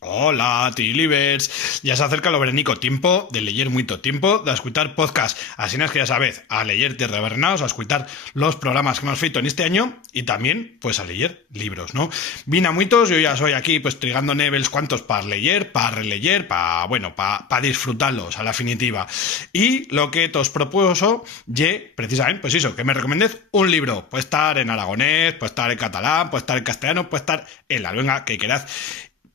Hola, Tilivers. Ya se acerca lo veranico, tiempo de leer mucho, tiempo de escuchar podcast. Así es que ya sabéis, a leer Tierra de Bernaos, a escuchar los programas que hemos feito en este año y también, pues, a leer libros, ¿no? Vine a muitos, yo ya soy aquí, pues, trigando nevels cuantos para leer, para releyer, para, bueno, para disfrutarlos, a la definitiva. Y lo que os propuso, precisamente, pues eso, que me recomendéis un libro. Puede estar en aragonés, puede estar en catalán, puede estar en castellano, puede estar en la lengua que queráis,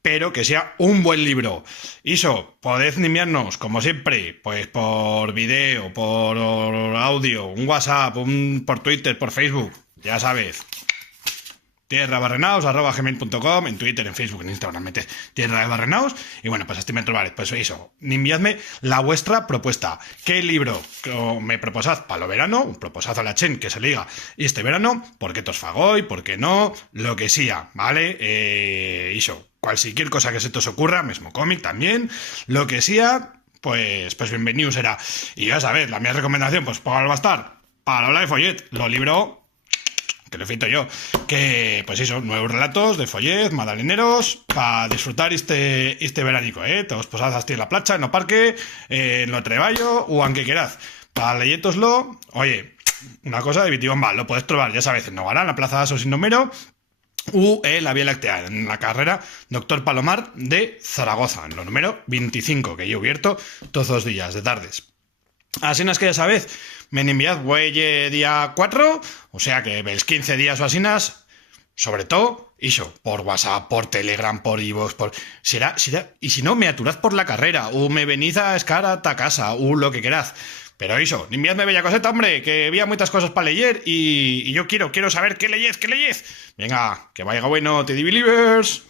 pero que sea un buen libro. Iso, podéis enviarnos, como siempre, pues por video, por audio, un WhatsApp, por Twitter, por Facebook, ya sabes. Tierrabarrenaos@gmail.com, en Twitter, en Facebook, en Instagram, metes Tierra de Barrenaos, y bueno, pues así me trobaréis. Pues eso, enviadme la vuestra propuesta. ¿Qué libro me proposad para lo verano? Un proposad a la chen que se liga este verano, por qué tos fagoy, por qué no, lo que sea, ¿vale? Eso, cualquier cosa que se te os ocurra, mismo cómic también, lo que sea, pues bienvenido será. Y ya sabes, la mía recomendación, pues ¿cuál va a estar? Para hablar de follet, lo libro que lo he feito yo, que, pues eso, nuevos relatos de Follet, madaleneros, para disfrutar este veranico, todos posadas así en la playa, en el parque, en lo treballo, o aunque queráis, para leyétoslo, oye, una cosa de Vitibomba, lo podés trobar, ya sabéis, en Nogará, en la Plaza de Aso sin número, u en la Vía Láctea, en la carrera Doctor Palomar de Zaragoza, en lo número 25, que yo he abierto todos los días de tardes. Así es que ya sabéis, me enviad huelle día 4, o sea que veis 15 días o asinas, sobre todo, iso, por WhatsApp, por Telegram, por iVoox, por... será, y si no, me aturad por la carrera, o me venís a escar a ta casa, o lo que queráis. Pero iso, enviadme bella coseta, hombre, que había muchas cosas para leer y yo quiero saber qué leyes. Venga, que vaya bueno, te believers.